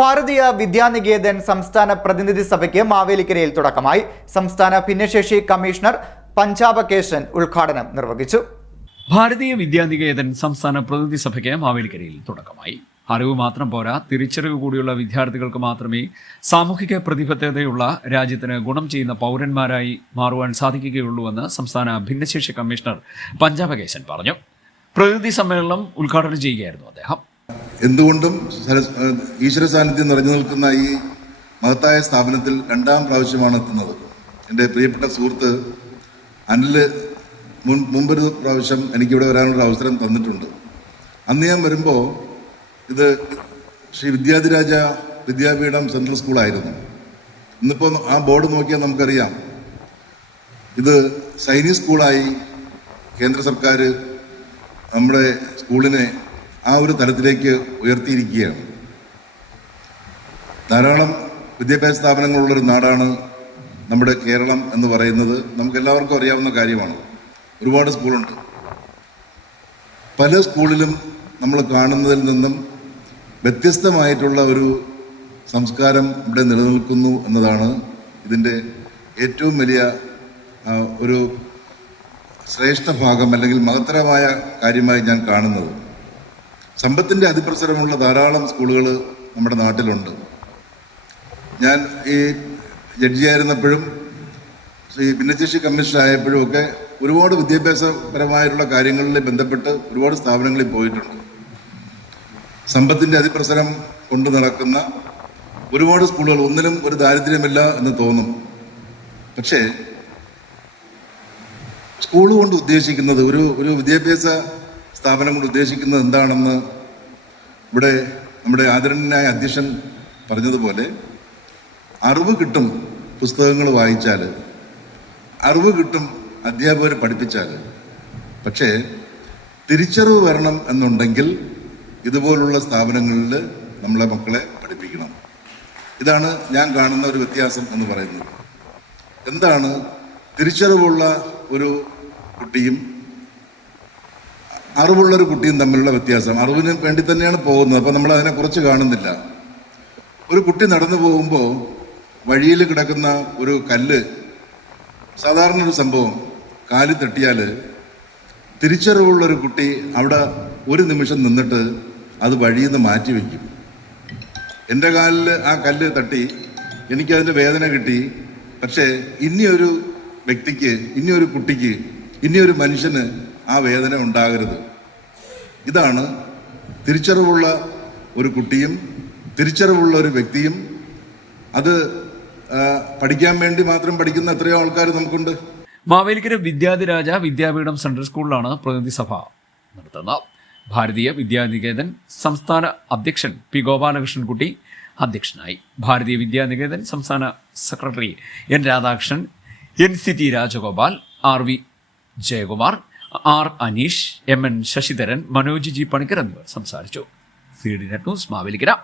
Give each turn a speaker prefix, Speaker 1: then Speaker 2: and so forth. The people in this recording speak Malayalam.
Speaker 1: ഭാരതീയ വിദ്യാനികേതൻ സംസ്ഥാന പ്രതിനിധി സഭയ്ക്ക് മാവേലിക്കരയിൽ തുടക്കമായി. സംസ്ഥാന ഭിന്നശേഷി കമ്മീഷണർ പഞ്ചാബ കേശൻ ഉദ്ഘാടനം നിർവഹിച്ചു.
Speaker 2: ഭാരതീയ വിദ്യാനികേതൻ സംസ്ഥാന പ്രതിനിധി സഭയ്ക്ക് മാവേലിക്കരയിൽ തുടക്കമായി. അറിവ് മാത്രം പോരാ തിരിച്ചറിവ് കൂടിയുള്ള വിദ്യാർത്ഥികൾക്ക് മാത്രമേ സാമൂഹിക പ്രതിബദ്ധതയുള്ള രാജ്യത്തിന് ഗുണം ചെയ്യുന്ന പൗരന്മാരായി മാറുവാൻ സാധിക്കുകയുള്ളൂവെന്ന് സംസ്ഥാന ഭിന്നശേഷി കമ്മീഷണർ പഞ്ചാബകേശൻ പറഞ്ഞു. പ്രതിനിധി സമ്മേളനം ഉദ്ഘാടനം ചെയ്യുകയായിരുന്നു അദ്ദേഹം.
Speaker 3: എന്തുകൊണ്ടും ഈശ്വര സാന്നിധ്യം നിറഞ്ഞു നിൽക്കുന്ന ഈ മഹത്തായ സ്ഥാപനത്തിൽ രണ്ടാം പ്രാവശ്യമാണ് എത്തുന്നത്. എന്റെ പ്രിയപ്പെട്ട സുഹൃത്ത് അനിൽ മുൻ മുമ്പൊരു പ്രാവശ്യം എനിക്കിവിടെ വരാനുള്ള അവസരം തന്നിട്ടുണ്ട്. അന്ന് ഞാൻ വരുമ്പോൾ ഇത് ശ്രീ വിദ്യാധിരാജ വിദ്യാപീഠം സെൻട്രൽ സ്കൂളായിരുന്നു. ഇന്നിപ്പോൾ ആ ബോർഡ് നോക്കിയാൽ നമുക്കറിയാം. ഇത് സൈനിക് സ്കൂളായി കേന്ദ്ര സർക്കാർ നമ്മുടെ സ്കൂളിനെ ആ ഒരു തലത്തിലേക്ക് ഉയർത്തിയിരിക്കുകയാണ്. ധാരാളം വിദ്യാഭ്യാസ സ്ഥാപനങ്ങളുള്ളൊരു നാടാണ് നമ്മുടെ കേരളം എന്ന് പറയുന്നത് നമുക്ക് എല്ലാവർക്കും അറിയാവുന്ന കാര്യമാണ്. ഒരുപാട് സ്കൂളുണ്ട്. പല സ്കൂളിലും നമ്മൾ കാണുന്നതിൽ നിന്നും വ്യത്യസ്തമായിട്ടുള്ള ഒരു സംസ്കാരം ഇവിടെ നിലനിൽക്കുന്നു എന്നതാണ് ഇതിന്റെ ഏറ്റവും വലിയ ഒരു ശ്രേഷ്ഠ ഭാഗം അല്ലെങ്കിൽ മഹത്തരമായ കാര്യമായി ഞാൻ കാണുന്നത്. സമ്പത്തിന്റെ അതിപ്രസരമുള്ള ധാരാളം സ്കൂളുകൾ നമ്മുടെ നാട്ടിലുണ്ട്. ഞാൻ ഈ ജഡ്ജിയായിരുന്നപ്പോഴും ശ്രീ ഭിന്നശേഷി കമ്മീഷണർ ഒക്കെ ഒരുപാട് വിദ്യാഭ്യാസപരമായിട്ടുള്ള കാര്യങ്ങളിൽ ബന്ധപ്പെട്ട് ഒരുപാട് സ്ഥാപനങ്ങളിൽ പോയിട്ടുണ്ട്. സമ്പത്തിന്റെ അതിപ്രസരം കൊണ്ടു നടക്കുന്ന ഒരുപാട് സ്കൂളുകൾ ഒന്നിലും ഒരു ദാരിദ്ര്യമില്ല എന്ന് തോന്നും. പക്ഷേ സ്കൂൾ കൊണ്ട് ഉദ്ദേശിക്കുന്നത് ഒരു ഒരു വിദ്യാഭ്യാസ സ്ഥാപനം കൊണ്ട് ഉദ്ദേശിക്കുന്നത് എന്താണെന്ന് ഇവിടെ നമ്മുടെ ആദരണീയനായ അധ്യക്ഷൻ പറഞ്ഞതുപോലെ അറിവ് കിട്ടും പുസ്തകങ്ങൾ വായിച്ചാൽ അറിവ് കിട്ടും അധ്യാപകർ പഠിപ്പിച്ചാൽ പക്ഷേ തിരിച്ചറിവ് വരണം എന്നുണ്ടെങ്കിൽ ഇതുപോലുള്ള സ്ഥാപനങ്ങളിൽ നമ്മളെ മക്കളെ പഠിപ്പിക്കണം. ഇതാണ് ഞാൻ കാണുന്ന ഒരു വ്യത്യാസം എന്ന് പറയുന്നത്. എന്താണ് തിരിച്ചറിവുള്ള ഒരു കുട്ടിയും അറിവുള്ളൊരു കുട്ടിയും തമ്മിലുള്ള വ്യത്യാസം. അറിവിന് വേണ്ടി തന്നെയാണ് പോകുന്നത്. അപ്പം നമ്മൾ അതിനെ കുറച്ച് കാണുന്നില്ല. ഒരു കുട്ടി നടന്നു പോകുമ്പോൾ വഴിയിൽ കിടക്കുന്ന ഒരു കല്ല് സാധാരണ ഒരു സംഭവം കാലി തട്ടിയാൽ തിരിച്ചറിവുള്ള ഒരു കുട്ടി അവിടെ ഒരു നിമിഷം നിന്നിട്ട് അത് വഴിയിൽ നിന്ന് മാറ്റി വയ്ക്കും എന്റെ കാലിൽ ആ കല്ല് തട്ടി എനിക്കതിന്റെ വേദന കിട്ടി. പക്ഷേ ഇനിയൊരു വ്യക്തിക്ക് ഇനിയൊരു കുട്ടിക്ക് ഇനിയൊരു മനുഷ്യന് ആ വേദന ഉണ്ടാകരുത്. ഇതാണ് തിരിച്ചറിവുള്ള ഒരു കുട്ടിയും തിരിച്ചറിവുള്ള ഒരു വ്യക്തിയും. അത് പഠിക്കാൻ വേണ്ടി മാത്രം പഠിക്കുന്ന എത്രയോ ആൾക്കാർ നമുക്കുണ്ട്.
Speaker 2: മാവേലിക്കര വിദ്യാധിരാജ വിദ്യാപീഠം സെൻട്രൽ സ്കൂളിലാണ് പ്രതിനിധി സഭ നടത്തുന്നത്. ഭാരതീയ വിദ്യാനികേതൻ സംസ്ഥാന അധ്യക്ഷൻ പി ഗോപാലകൃഷ്ണൻകുട്ടി അധ്യക്ഷനായി. ഭാരതീയ വിദ്യാനികേതൻ സംസ്ഥാന secretary N Radhakrishnan N C T Rajagopal R V Jayakumar R Aneesh M N Sasidharan Manoj G Panicker എന്നിവർ സംസാരിച്ചു. C D net news Mavelikkara.